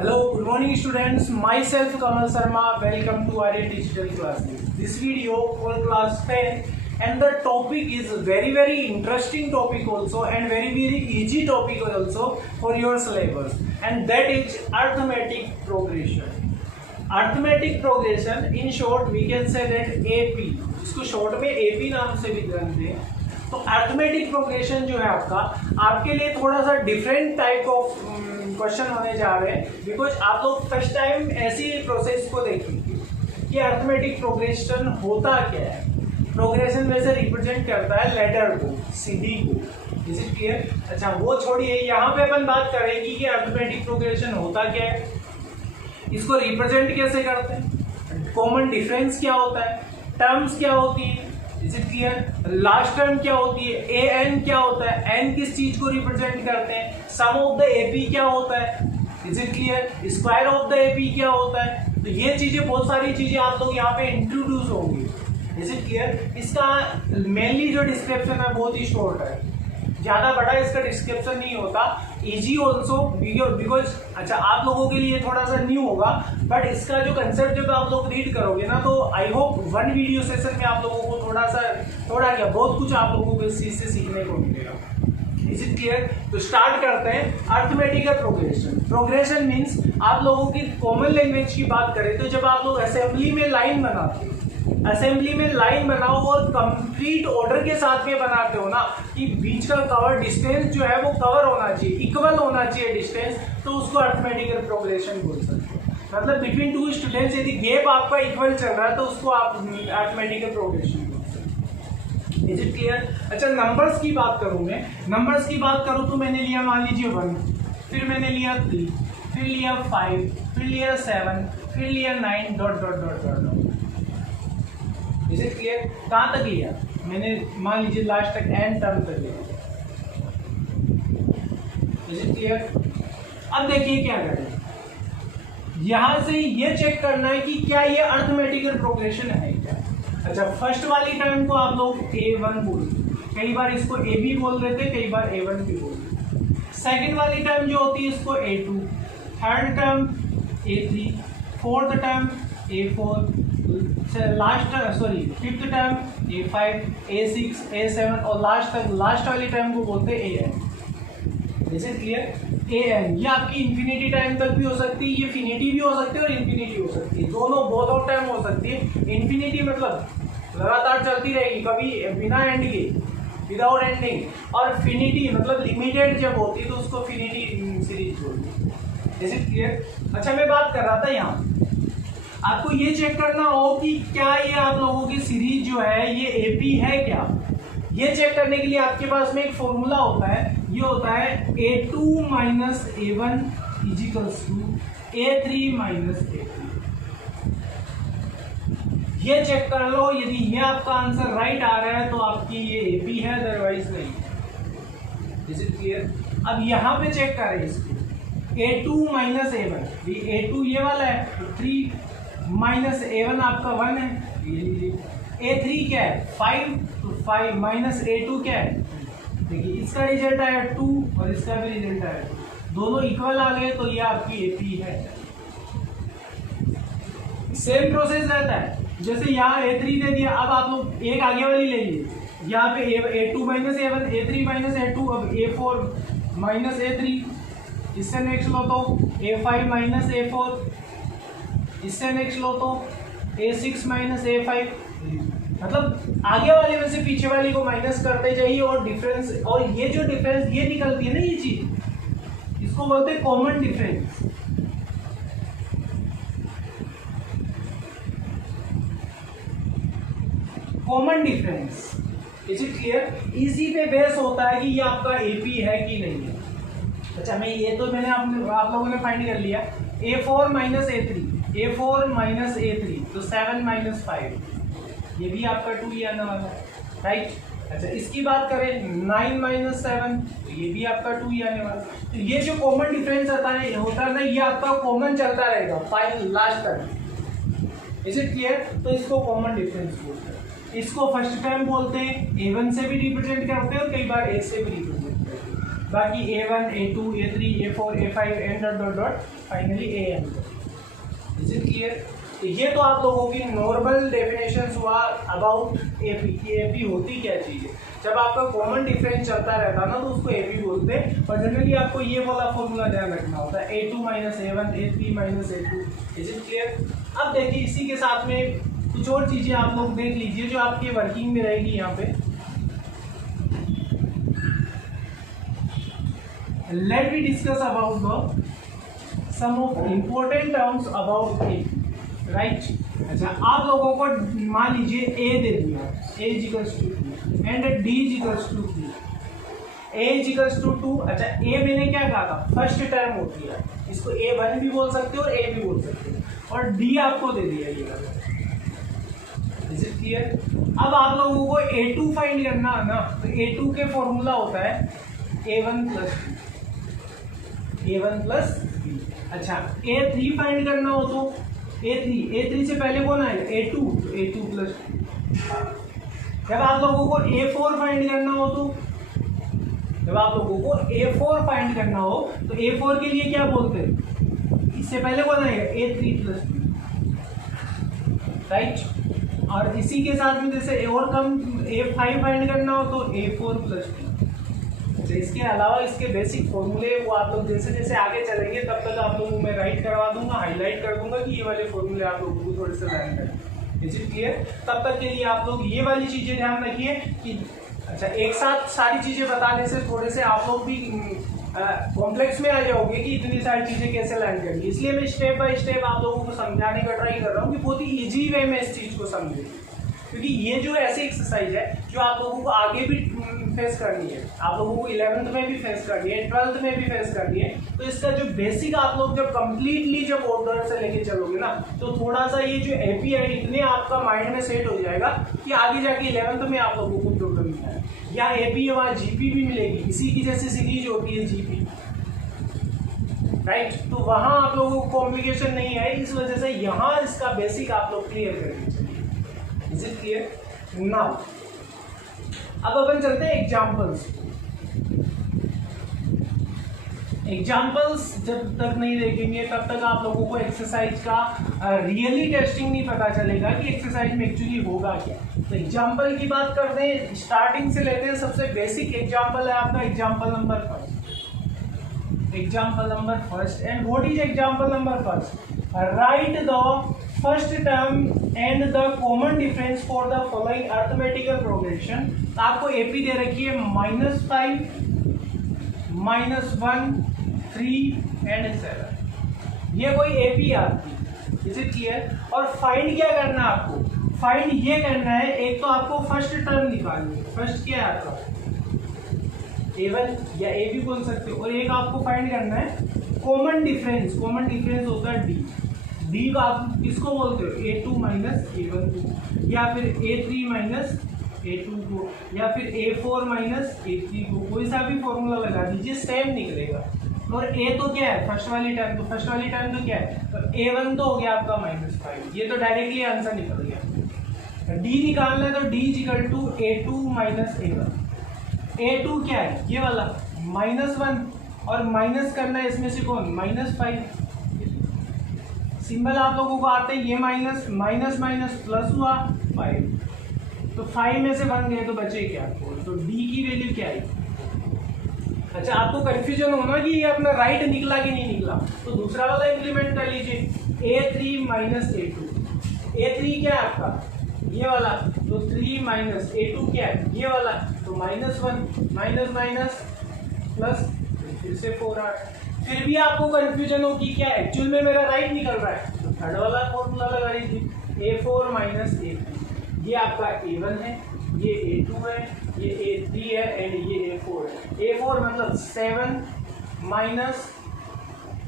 Hello, good morning students. Myself Kamal Sharma. Welcome to our digital classes. This video for class 10 and the topic is very interesting topic also and very easy topic also for your syllabus, and that is arithmetic progression. Arithmetic progression in short we can say that AP, इसको short में AP नाम से भी जानते हैं. तो arithmetic progression जो है आपके लिए थोड़ा सा डिफरेंट टाइप ऑफ क्वेश्चन होने जा रहे हैं, बिकॉज आप लोग फर्स्ट टाइम ऐसी प्रोसेस को देखेंगे कि अर्थमेटिक प्रोग्रेशन होता क्या है. प्रोग्रेशन वैसे रिप्रेजेंट करता है लेटर को, सीधी को. Is it clear? अच्छा, वो छोड़िए, यहाँ पे अपन बात करेंगे कि अर्थमेटिक प्रोग्रेशन होता क्या है, इसको रिप्रेजेंट कैसे करते हैं, कॉमन डिफरेंस क्या होता है, टर्म्स क्या होती है. Is it clear? Last term क्या होती है, ए एन क्या होता है, एन किस चीज को रिप्रेजेंट करते हैं, सम ऑफ द एपी क्या होता है. Is it clear? Square of the AP क्या होता है. तो ये चीजें, बहुत सारी चीजें आप लोग यहाँ पे इंट्रोड्यूस होंगी. Is it clear? इसका मेनली जो डिस्क्रिप्शन है बहुत ही शॉर्ट है, ज्यादा बड़ा इसका डिस्क्रिप्शन नहीं होता. इजी ऑल्सो बिकॉज अच्छा आप लोगों के लिए थोड़ा सा न्यू होगा, बट इसका जो कंसेप्ट जब आप लोग रीड करोगे ना, तो I hope one video session में आप लोगों को थोड़ा क्या बहुत कुछ आप लोगों को इस चीज से सीखने को मिलेगा. Is it clear? तो स्टार्ट करते हैं अर्थमेटिकल प्रोग्रेशन. प्रोग्रेशन मीन्स आप लोगों की कॉमन लैंग्वेज की बात करें तो जब आप लोग असेंबली में लाइन बनाते हो, असेंबली में लाइन बनाओ और कंप्लीट ऑर्डर के साथ में बनाते हो ना, कि बीच का कवर डिस्टेंस जो है वो कवर होना चाहिए, इक्वल होना चाहिए डिस्टेंस, तो उसको अर्थमेटिकल प्रोग्रेशन बोल सकते हो. मतलब बिटवीन टू स्टूडेंट्स यदि गैप आपका इक्वल चल रहा है तो उसको आप अर्थमेटिकल प्रोग्रेशन बोल सकते हो. Is it clear? अच्छा, नंबर्स की बात करूं मैं, नंबर्स की बात करूं तो मैंने लिया मान लीजिए 1, फिर मैंने लिया 3, फिर लिया 5, फिर लिया 7, फिर लिया 9 dot dot dot dot. Is it clear? कहाँ तक लिया मैंने, मान लीजिए लास्ट तक एन टर्म तक लिया. Is it clear? अब देखिए क्या करें, यहां से ये चेक करना है कि क्या ये अर्थमेटिकल प्रोग्रेशन है क्या. अच्छा, फर्स्ट वाली टर्म को आप लोग A1 बोलते, कई बार इसको AB बोल देते, कई बार A1 भी बोलते. सेकंड वाली टर्म जो होती है इसको A2, third term A3, fourth term A4, fifth term A5, A6, A7 और लास्ट वाली टर्म को बोलते हैं AN. Is it clear? AN ये आपकी इंफिनिटी टाइम तक भी हो सकती है, ये फिनिटी भी हो सकती है और इंफिनिटी हो सकती है, दोनों बोथ ऑफ टाइम हो सकती है. इंफिनिटी मतलब लगातार चलती रहेगी, कभी बिना एंड के, विदाउट एंडिंग, और फिनिटी मतलब लिमिटेड जब होती है तो उसको फिनिटी सीरीज बोलते हैं. Is it clear? अच्छा, मैं बात कर रहा था यहाँ आपको ये चेक करना हो कि क्या ये आप लोगों की सीरीज जो है ये एपी है क्या. ये चेक करने के लिए आपके पास में एक फॉर्मूला होता है, ये होता है A2 minus A1 equals to A3 minus A3. ये चेक कर लो, यदि ये आपका आंसर राइट आ रहा है तो आपकी ये एपी है, अदरवाइज नहीं. Is it clear? अब यहाँ पे चेक करें इसको, A2 माइनस A1, A2 ये वाला है, तो 3 माइनस A1 आपका 1 है, ये लीजिए. A3 क्या है 5, तो 5 माइनस A2 क्या है, देखिए इसका रिजल्ट आया 2 और इसका भी रिजल्ट आया 2, दोनों इक्वल आ गए तो ये आपकी एपी है. सेम प्रोसेस रहता है, जैसे यहाँ A3 दे दिया, अब आप लोग एक आगे वाली ले लीजिए, यहाँ पे A2 minus A1, A3 minus A2, अब A4 माइनस A3, इससे नेक्स्ट लो तो A5 माइनस A4, इससे नेक्स्ट लो तो A6 माइनस A5. मतलब आगे वाले में से पीछे वाली को माइनस करते जाइए और डिफरेंस, और ये जो डिफरेंस ये निकलती है ना, ये चीज इसको बोलते हैं common difference. Common difference. Is it clear? इसी पे बेस होता है कि ये आपका एपी है कि नहीं है. अच्छा, मैं ये तो मैंने आप लोगों ने फाइंड कर लिया. A4 minus A3, A4 minus A3 तो 7 माइनस 5, ये भी आपका 2 ही आने वाला है, राइट. अच्छा, इसकी बात करें 9 माइनस 7, तो ये भी आपका 2 ही आने वाला है. तो ये जो कॉमन डिफरेंस होता है ना, ये आपका कॉमन चलता रहेगा फाइनल लास्ट तक. Is it clear? तो इसको कॉमन डिफरेंस बोलते हैं. इसको फर्स्ट टर्म बोलते हैं, A1 से भी रिप्रेजेंट करते हैं और कई बार A से भी रिप्रेजेंट करते हैं. बाकी A1, A2, A3, A4, A5 and dot dot dot finally AN। Is it clear? ये तो आप लोगों की नॉर्मल डेफिनेशन हुआ अबाउट AP कि AP होती क्या चीज़ है। जब आपका कॉमन डिफरेंस चलता रहता है ना तो उसको AP बोलते हैं, और जनरली आपको ये वाला फॉर्मूला ध्यान रखना होता है A2 minus A1, A3 minus A2। Is it clear? अब देखिए इसी के साथ में कुछ और चीज़ें आप लोग देख लीजिए जो आपके वर्किंग में रहेगी यहाँ पे। Let me discuss about the some of important terms about AP, right. अच्छा, आप लोगों को मान लीजिए A दे दिया, A equals to 2 and D equals to 3, A equals to 2। अच्छा, A मैंने क्या कहा था, फर्स्ट टर्म होती है, इसको A1 भी बोल सकते हो और A भी बोल सकते हो, और D आपको दे दिया ये वाला। Is it clear? अब आप लोगों को A2 फाइंड करना है ना, तो A2 के फॉर्मूला होता है A1 प्लस B। अच्छा, A3 फाइंड करना हो तो A3 से पहले कौन आएगा, A2, तो A2 प्लस। जब आप लोगों को A4 फाइंड करना हो तो A4 के लिए क्या बोलते हैं, इससे पहले कौन आएगा, A3 प्लस, राइट। और इसी के साथ में जैसे और कम A5 फाइंड करना हो तो A4 प्लस। इसके अलावा इसके बेसिक फॉर्मूले वो आप लोग जैसे जैसे आगे चलेंगे तब तक आप लोगों को मैं राइट करवा दूंगा, हाईलाइट कर दूंगा कि ये वाले फॉर्मूले आप लोगों को थोड़े से लर्न करें। Is it clear? तब तक के लिए आप लोग ये वाली चीजें ध्यान रखिए कि अच्छा, एक साथ सारी चीजें बताने से थोड़े से आप लोग भी कॉम्प्लेक्स में आ जाओगे कि इतनी सारी चीजें कैसे लर्न करनी। इसलिए मैं स्टेप बाय स्टेप आप लोगों को समझाने का ट्राई कर रहा हूँ कि बहुत ही ईजी वे में इस चीज को समझे, क्योंकि ये जो ऐसी एक्सरसाइज है जो आप लोगों को आगे भी फेस करनी है, आप लोगों को 11th में भी फेस करनी है, 12th में भी फेस करनी है। तो इसका जो बेसिक आप लोग जब कंप्लीटली जब ऑर्डर से लेके चलोगे ना, तो थोड़ा सा ये जो AP है इतने आपका माइंड में सेट हो जाएगा कि आगे जाके 11th में आप लोगों को प्रॉब्लम नहीं आए। या AP है वहाँ GP भी मिलेगी, इसी की जैसी सीरीज होती है GP, राइट। तो वहां आप लोगों को कॉम्प्लिकेशन नहीं है, इस वजह से यहाँ इसका बेसिक आप लोग क्लियर करके चलिए। Is it clear? नाउ अब अपन चलते हैं एग्जाम्पल्स। एग्जाम्पल्स जब तक नहीं देखेंगे तब तक आप लोगों को एक्सरसाइज का रियली टेस्टिंग नहीं पता चलेगा कि एक्सरसाइज में एक्चुअली होगा क्या। तो एग्जाम्पल की बात करते हैं, स्टार्टिंग से लेते हैं। सबसे बेसिक एग्जाम्पल है आपका example number first. Example number first, and what is example number first? Right the first term and the common difference for the following arithmetical progression. आपको AP दे रखी है -5, -1, 3 एंड 7। ये कोई AP आती। Is it clear? और find क्या करना है आपको? फाइंड ये करना है, एक तो आपको फर्स्ट टर्म निकालनी है। फर्स्ट क्या है आपका, A1 या A भी बोल सकते हो, और एक आपको फाइंड करना है कॉमन डिफरेंस। कॉमन डिफरेंस होता है D को आप किसको बोलते हो, A2 माइनस A1 को, या फिर A3 माइनस A2 को, या फिर A4 माइनस A3 को। कोई सा भी फॉर्मूला लगा दीजिए, सेम निकलेगा। और A तो क्या है, फर्स्ट वाली टर्म, तो फर्स्ट वाली टर्म तो क्या है, तो A1 तो हो गया आपका -5। ये तो डायरेक्टली आंसर निकल गया। D निकालना है तो D equal to A2 minus A1। A2 क्या है, ये वाला -1, और माइनस करना है इसमें से कौन, -5। सिंबल आप लोगों को आते हैं, ये माइनस माइनस माइनस प्लस हुआ 5, तो 5 में से 1 गए तो बचे क्या, 4। तो D की वैल्यू क्या है। अच्छा, आपको कंफ्यूजन होना कि ये अपना राइट निकला कि नहीं निकला, तो दूसरा वाला इंप्लीमेंट कर लीजिए, A3 माइनस A2। A3 क्या है आपका, ये वाला, तो 3 माइनस A2 क्या है, ये वाला, तो -1 माइनस माइनस प्लस, फिर से 4 आ रहा है। फिर भी आपको कंफ्यूजन होगी क्या एक्चुअल में मेरा राइट निकल रहा है, तो थर्ड वाला फॉर्मूला लगा लीजिए, A4 माइनस A3। ये आपका A1 है, ये A2 है, ये A3 है एंड ये A4 है। A4 मतलब 7 माइनस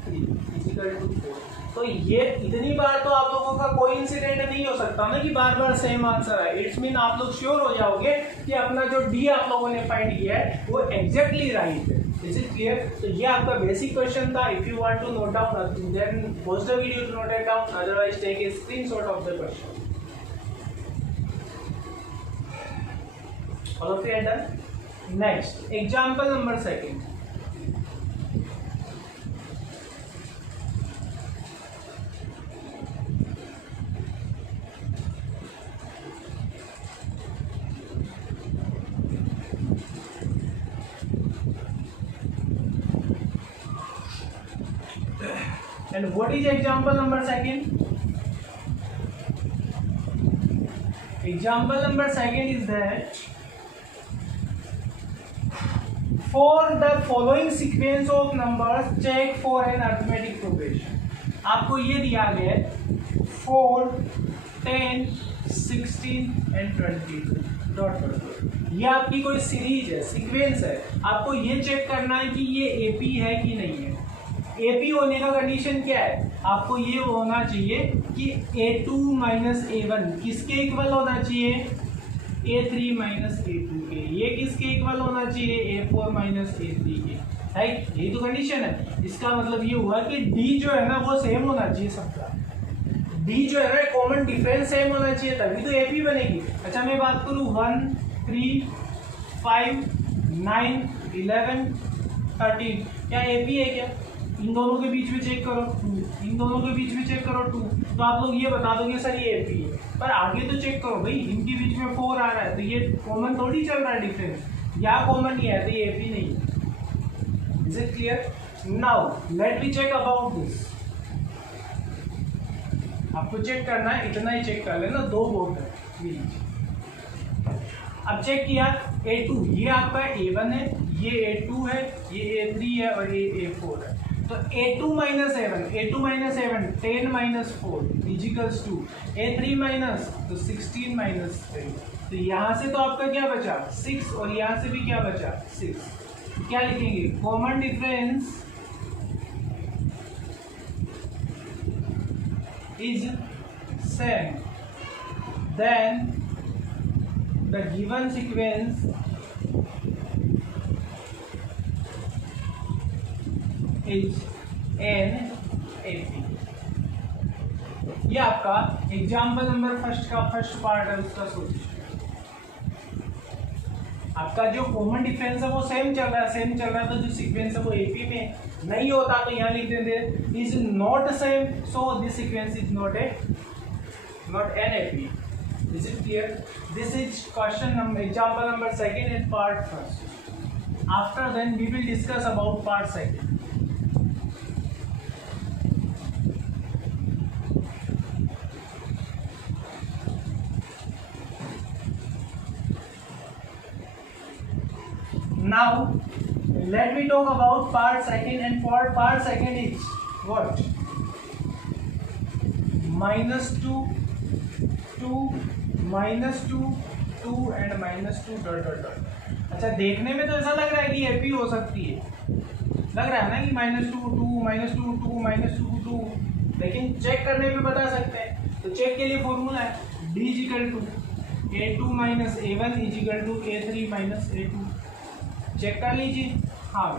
3 इक्वल टू 4। तो ये इतनी बार तो आप लोगों का कोई इंसिडेंट नहीं हो सकता ना कि बार बार सेम आंसर है। इट्स मीन आप लोग श्योर हो जाओगे कि अपना जो D आप लोगों ने फाइंड किया है वो एग्जैक्टली राइट है। Is it clear? तो ये आपका बेसिक क्वेश्चन था। If you want to note down then pause the video to note it down, otherwise take a screenshot of the question. All of you are done? Next, example number second. And what is example number second? Example number second is that for the following sequence of numbers check for an arithmetic progression. आपको ये दिया गया है 4, 10, 16 and 20 dot dot. ये आपकी कोई series है, sequence है। आपको ये चेक करना है कि ये एपी है कि नहीं है। एपी होने का कंडीशन क्या है? आपको ये होना चाहिए कि a2 माइनस a1 किसके इक्वल होना चाहिए? a3 माइनस a2 के। ये किसके इक्वल होना चाहिए? a4 माइनस a3 के। राइट, यही तो कंडीशन है। इसका मतलब ये हुआ कि d जो है ना वो सेम होना चाहिए सबका। d जो है ना कॉमन डिफरेंस सेम होना चाहिए, तभी तो एपी बनेगी। अच्छा मैं बात करूँ 1, 3, 5, 9, 11, 13 क्या एपी है क्या? इन दोनों के बीच में चेक करो 2, इन दोनों के बीच में चेक करो 2, तो आप लोग ये बता दोगे सर ये एपी है। पर आगे तो चेक करो भाई, इनके बीच में 4 आ रहा है तो ये कॉमन थोड़ी चल रहा है डिफरेंस, या कॉमन नहीं है तो ये एपी नहीं है। Is it clear? Now let me check about this. आपको चेक करना है, इतना ही चेक कर लेना, 2 बोर्ड है। अब चेक किया a2, ये आपका a1 है, ये a2 है, ये a3 है और ये a4 है। तो a2 minus a1, a2 minus a1 10 minus 4 इजिकल्स 2, a3 minus तो 16 माइनस 3। तो यहाँ से तो आपका क्या बचा 6 और यहाँ से भी क्या बचा 6। तो क्या लिखेंगे? Common difference is same, then the given sequence is an AP। ये आपका एग्जाम्पल नंबर फर्स्ट का फर्स्ट पार्ट है, उसका सोल्यूशन। आपका जो कॉमन डिफरेंस है वो सेम चल रहा है, सेम चल रहा है, तो जो सीक्वेंस है वो एपी में नहीं होता तो यहाँ लिख देते is not same, so this sequence is not an AP. Is it clear? This is question number example number second in part first. After then we will discuss about part second. Now let me talk about part second, and for part second is what? -2, 2, -2, 2 and -2 dot dot dot. अच्छा देखने में तो ऐसा लग रहा है कि AP हो सकती है, लग रहा है ना कि -2, 2, -2, 2, -2, 2, लेकिन चेक करने में बता सकते हैं। तो चेक के लिए फॉर्मूला है d equal to a2 minus a1 equal to a3 minus a2। Check कर लीजिए। हाँ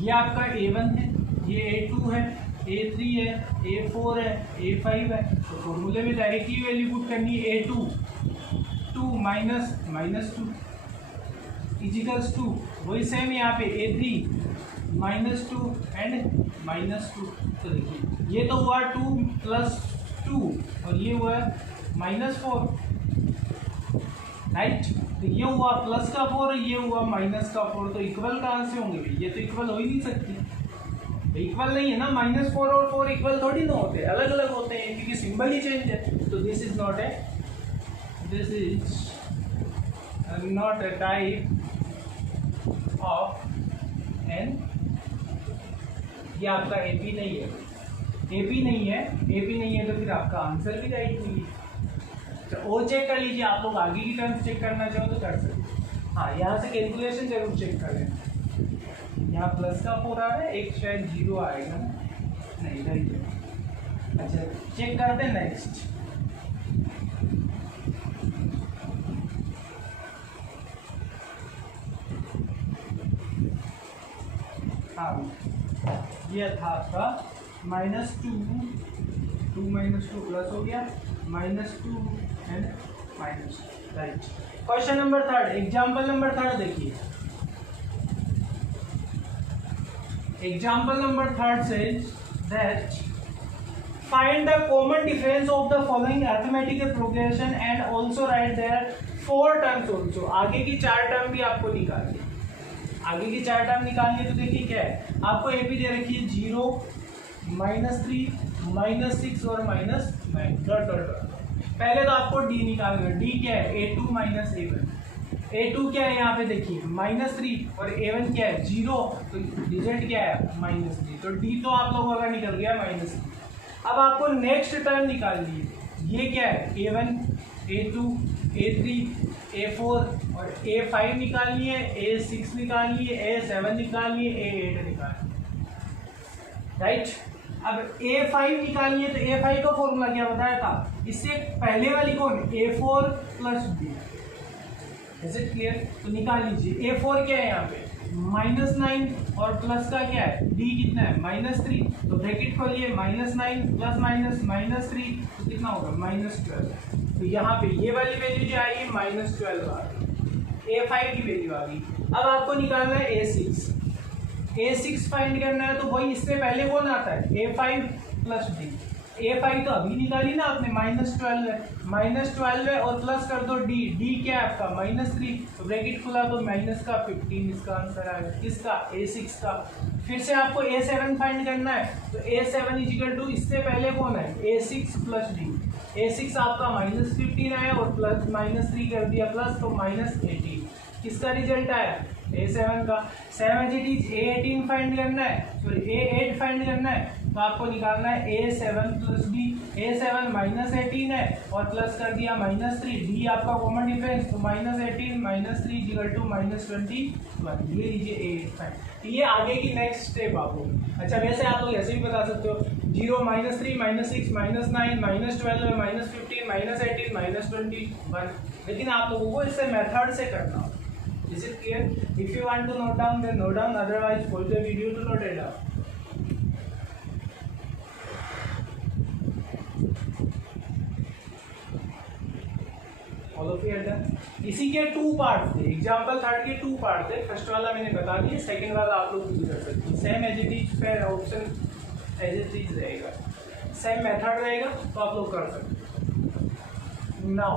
ये आपका a1 है, ये a2 है, a3 है, a4 है, a5 है। तो फॉर्मूले में डायरेक्टली वैल्यू पुट करनी है a2 2 माइनस 2 इजिकल्स 2, वही सेम यहाँ पे a3 -2 एंड -2। तो देखिए ये तो हुआ 2 + 2 और ये हुआ -4, राइट। तो ये हुआ प्लस का 4, ये हुआ माइनस का 4, तो इक्वल कहाँ से होंगे? ये तो इक्वल हो ही नहीं सकती, इक्वल नहीं है ना। -4 और 4 इक्वल थोड़ी ना होते, अलग अलग होते हैं क्योंकि सिंबल ही चेंज है। तो this is not a type of an. ये आपका एपी नहीं है, एपी नहीं है, एपी नहीं है तो फिर आपका आंसर भी राइट नहीं है। तो वो चेक कर लीजिए, आप लोग आगे की टर्म्स चेक करना चाहो तो कर सकते। हाँ यहाँ से कैलकुलेशन जरूर चेक कर लें। यहाँ प्लस का 4 आ रहा है, एक शायद 0 आएगा ना, नहीं इधर ही। अच्छा चेक करते हैं नेक्स्ट। हाँ ये था आपका -2, 2 -2 प्लस हो गया -2 and minus, right. Question number 3, example number 3 देखिए। Example number 3 says that find the common difference of the following arithmetical progression and also write their 4 terms also। आगे की 4 टर्म भी आपको निकालनी है, आगे की 4 टर्म निकालनी है। तो देखिए क्या है, आपको एपी दे रखी है 0, -3 -6 और -9 डॉट डॉट डॉट। पहले तो आपको डी निकालना है। डी क्या है? A2 minus A1। A2 क्या है यहाँ पे देखिए -3 और A1 क्या है 0, तो रिजल्ट क्या है -3। तो डी तो आप लोगों का निकल गया -3। अब आपको नेक्स्ट टर्म निकालनी है। ये क्या है? A1 A2 A3 A4 और A5 निकालनी है, A6 निकालनी है, A7 निकालनी है, A8 निकालनी है, राइट। अब A5 निकालनी है तो A5 का फॉर्मूला क्या बताया था? इससे पहले वाली कौन? A4 plus D। Is it clear? तो निकाल लीजिए। A4 क्या है यहाँ पे? -9 और प्लस का क्या है? D कितना है? -3। तो ब्रैकेट खोलिए, -9 प्लस माइनस -3 तो कितना होगा? -12। तो यहाँ पे ये वाली वैल्यू जो आई -12 आ गई। A5 की वैल्यू आ गई। अब आपको निकालना है A6। A6 फाइंड करना है तो वही इससे पहले कौन आता है? A5 plus D। A5 तो अभी निकाली ना आपने, -12 है, -12 है और प्लस कर दो D। D क्या है आपका? -3। तो ब्रैकेट खुला तो माइनस का 15 इसका आंसर आएगा। किसका? A6 का। फिर से आपको A7 फाइंड करना है तो A7 इजिकल टू इससे पहले कौन है? A6 plus D। A6 आपका -15 आया और प्लस -3 कर दिया प्लस, तो -18। किसका रिजल्ट आया? A7 का। 7 A18 फाइंड करना है, सॉरी A8 फाइंड करना है तो आपको निकालना है A7 प्लस D। A7 -18 है और प्लस कर दिया -3। D आपका कॉमन डिफरेंस, तो -18 -3 इक्वल टू -21। ये लीजिए A8 फाइंड। ये आगे की नेक्स्ट स्टेप आपको। अच्छा वैसे आप लोग ऐसे भी बता सकते हो 0 -3 -6 -9 -12 -15 -18 -21, लेकिन आप लोगों को इससे मेथड से करना होगा। Is it clear? If you want to note down, then note down. Otherwise, pause the video to note it down. All of you are done. इसी के 2 पार्ट थे। एग्जाम्पल 3 के 2 पार्ट थे। फर्स्ट वाला मैंने बता दिया, सेकंड वाला आप लोग भी कर सकते हैं। सेम एज इट इज, फिर ऑप्शन एज इट इज रहेगा, सेम मेथड रहेगा, तो आप लोग कर सकते हैं। नाउ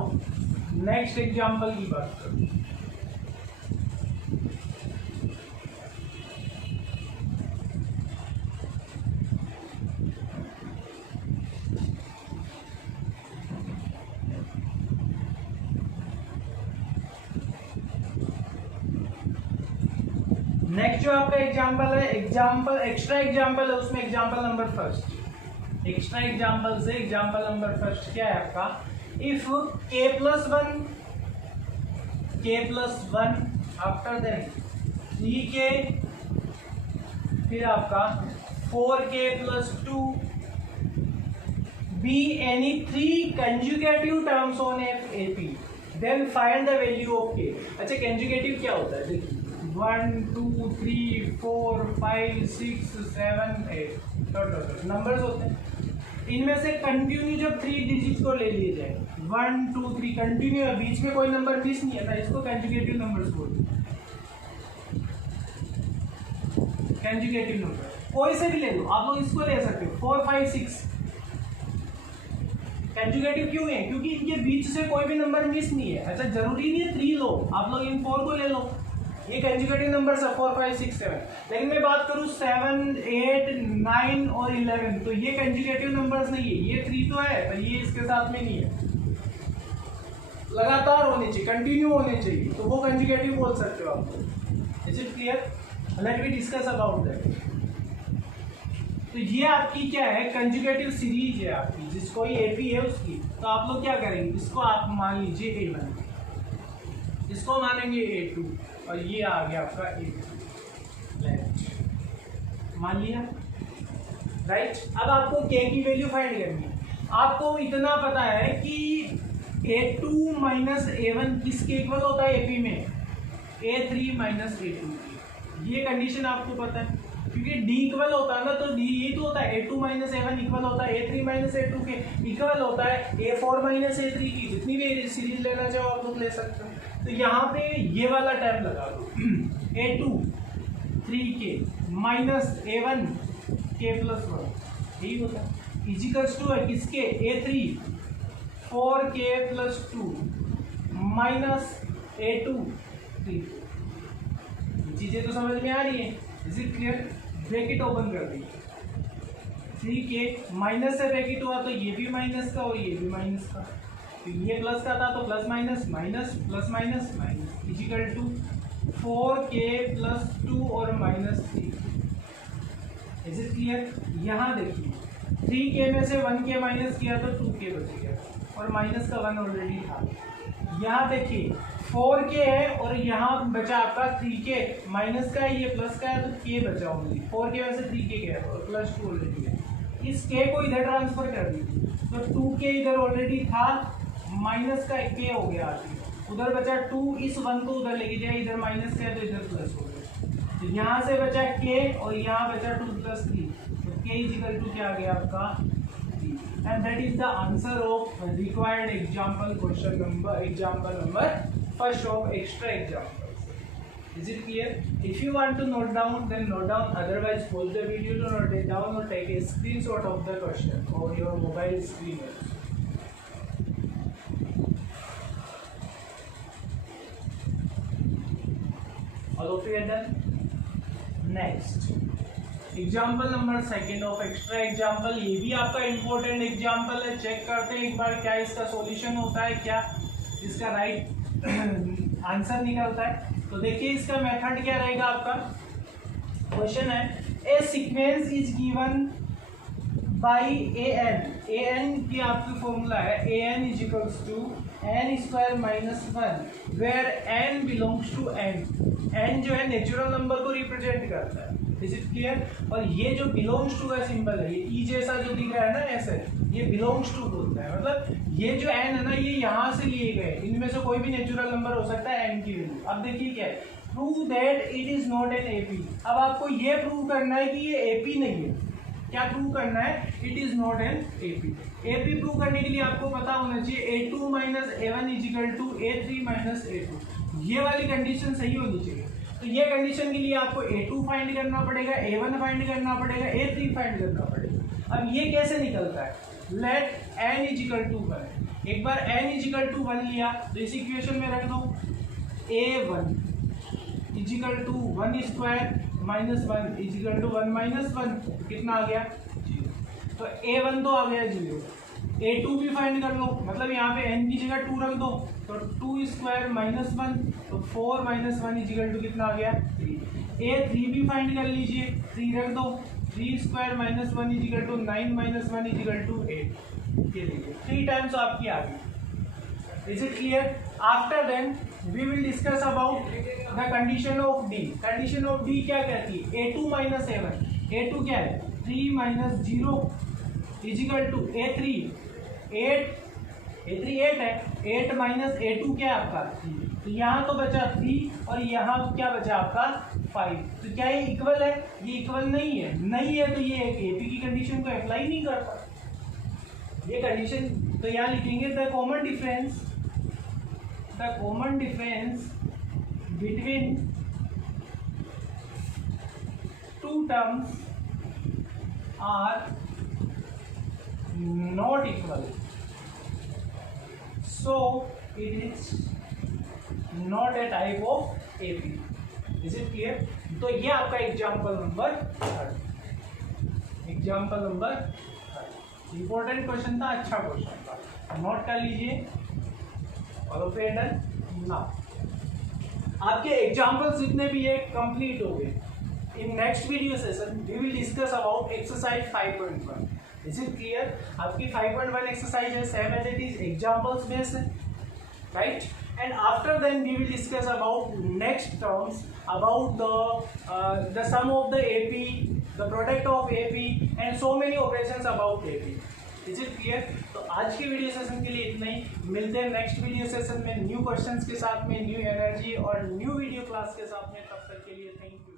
नेक्स्ट एग्जाम्पल की बात करो। नेक्स्ट जो आपका एग्जाम्पल है, एग्जाम्पल एक्स्ट्रा एग्जाम्पल है, उसमें example number first. Extra example से एग्जाम्पल नंबर फर्स्ट क्या है आपका? If k plus one after then 3k, फिर आपका 4k plus 2 be any 3 consecutive terms on AP, then find the value of k। अच्छा consecutive क्या होता है? देखिए 1 2 3 4 5 6 7 8 नंबर्स होते हैं। इनमें से कंटिन्यू जब 3 डिजिट को ले लिए जाए, 1 2 3 कंटिन्यू है, बीच में कोई नंबर मिस नहीं है ना, इसको कंजुगेटिव नंबर्स बोलते हैं। कंजुगेटिव नंबर कोई से भी ले लो, आप लोग इसको ले सकते हो 4 5 6। कंजुगेटिव क्यों है? क्योंकि इनके बीच से कोई भी नंबर मिस नहीं है। अच्छा जरूरी नहीं है 3 लो, आप लोग इन 4 को ले लो, ये कंजुगेटिव नंबर्स है 4 5 6 7। लेकिन मैं बात करूं 7 8 9 और 11, तो ये कंजुगेटिव नंबर्स नहीं है। ये 3 तो है पर ये इसके साथ में नहीं है, लगातार होने चाहिए, कंटिन्यू होने चाहिए, तो वो कंजुगेटिव बोल सकते हो आप। Is it clear? Late me discuss about that. तो ये आपकी क्या है? कंजुगेटिव सीरीज है आपकी, जिसको ये AP है उसकी। तो आप लोग क्या करेंगे? इसको आप मान लीजिए A1, इसको मानेंगे A2 और ये आ गया आपका A3, मान लिया, राइट। अब आपको k की वैल्यू फाइंड करनी है। आपको इतना पता है कि A2 माइनस A1 किसके इक्वल होता है AP में? A3 minus A2। ये कंडीशन आपको पता है, क्योंकि D इक्वल होता है ना, तो D यही तो होता है A2 माइनस A1 इक्वल होता है A3 माइनस A2 के, इक्वल होता है A4 माइनस A3 की। जितनी भी सीरीज लेना चाहो आप लोग ले सकते हो। तो यहाँ पे ये वाला टर्म लगा दो A2 3k minus A1 k plus 1, यही होता है। इजिकल्स टू है किसके? A3 4k plus 2 minus A2 3। चीजें तो समझ में आ रही है? Is it clear? Bracket open कर दी, 3k माइनस से ब्रैकेट हुआ तो ये भी माइनस का और ये भी माइनस का, तो ये प्लस का था तो plus minus minus plus minus minus equal to 4k plus 2 और माइनस 3। Is it clear? यहाँ देखिए 3k में से 1k माइनस किया तो 2k बच गया और माइनस का 1 ऑलरेडी था। यहाँ देखिए 4k है और यहाँ बचा आपका 3k, माइनस का है ये प्लस का है तो k बचा ओनली, 4k में से 3k गया और प्लस 2 ऑलरेडी है। इस k को इधर ट्रांसफर कर दीजिए तो 2k इधर ऑलरेडी था, माइनस का k हो गया आगे, उधर बचा 2, इस 1 को उधर लेके जाए, इधर माइनस का है तो इधर प्लस हो गया, तो यहाँ से बचा k और यहाँ बचा 2 प्लस 3, तो k इजिकल टू क्या आ गया आपका 3। And that is the answer of required example question number example number first of extra examples. Is it clear? If you want to note down, then note down. Otherwise, pause the video to note it down or take a screenshot of the question or your mobile screen. All of you are done? Next. Example number second of extra example, ये भी आपका important example है। Check करते हैं एक बार क्या इसका solution होता है, क्या इसका राइट आंसर निकलता है। तो देखिए इसका मेथड क्या रहेगा आपका। क्वेश्चन है a sequence is given by a n की आपकी फॉर्मूला है a n is equals to n square minus 1 where n belongs to N. एन जो है नेचुरल नंबर को रिप्रेजेंट करता है। Is it clear? और ये जो बिलोंग्स टू का सिंबल है, ये ई जैसा जो दिख रहा है ना ऐसे, ये बिलोंग्स टू बोलता है। मतलब ये जो एन है ना ये यहाँ से लिए गए, इनमें से कोई भी नेचुरल नंबर हो सकता है एन की वैल्यू। अब देखिए क्या है, prove that it is not an AP. अब आपको ये प्रूव करना है कि ये एपी नहीं है। क्या प्रूव करना है? It is not an AP. AP prove करने के लिए आपको पता होना चाहिए a2 minus a1 equal to a3 minus a2। ये वाली कंडीशन सही होनी चाहिए। तो ये कंडीशन के लिए आपको a2 फाइंड करना पड़ेगा, a1 फाइंड करना पड़ेगा, a3 फाइंड करना पड़ेगा। अब ये कैसे निकलता है? Let n equal to 1। एक बार n इजिकल टू 1 लिया तो इस इक्वेशन में रख दो a1 equal to 1 square minus 1 equal to 1 minus 1, कितना आ गया 0। तो a1 तो आ गया 0। a2 भी फाइंड कर लो, मतलब यहाँ पे n की जगह 2 रख दो तो 2 स्क्वायर माइनस 1, तो 4 माइनस 1 इजिकल टू कितना आ गया 3। a3 भी फाइंड कर लीजिए, 3 रख दो, 3 square minus 1 equal to 9 minus 1 equal to 8। ये देखिए 3 टाइम्स आपकी आ गई। Is it clear? After then we will discuss about the condition of D. Condition of D क्या कहती है? a2 minus a1। a2 क्या है? 3 माइनस 0 इजिकल टू a3 8 है, 8 माइनस a2 क्या है आपका 3। तो यहाँ तो बचा 3 और यहाँ क्या बचा आपका 5। तो क्या ये इक्वल है? ये इक्वल नहीं है। नहीं है तो ये एक एपी की कंडीशन को अप्लाई नहीं करता ये कंडीशन। तो यहाँ लिखेंगे the common difference between two terms are not equal, so it is not a type of AP. Is it clear? तो ये आपका एग्जाम्पल नंबर 3 इंपॉर्टेंट क्वेश्चन था, अच्छा क्वेश्चन था, नोट कर लीजिए। और फिर नाउ आपके एग्जाम्पल्स जितने भी है कंप्लीट हो गए। In next video session we will discuss about exercise 5.1। Is it clear? आपकी 5.1 एक्सरसाइज है, same as it is examples based है, right? And after then we will discuss about next terms, about the sum of the AP, the product of AP, and so many operations about AP. Is it clear? तो आज के video session के लिए इतना ही। मिलते हैं next video session में new questions के साथ में, न्यू एनर्जी और न्यू वीडियो क्लास के साथ में। तब तक के लिए थैंक यू।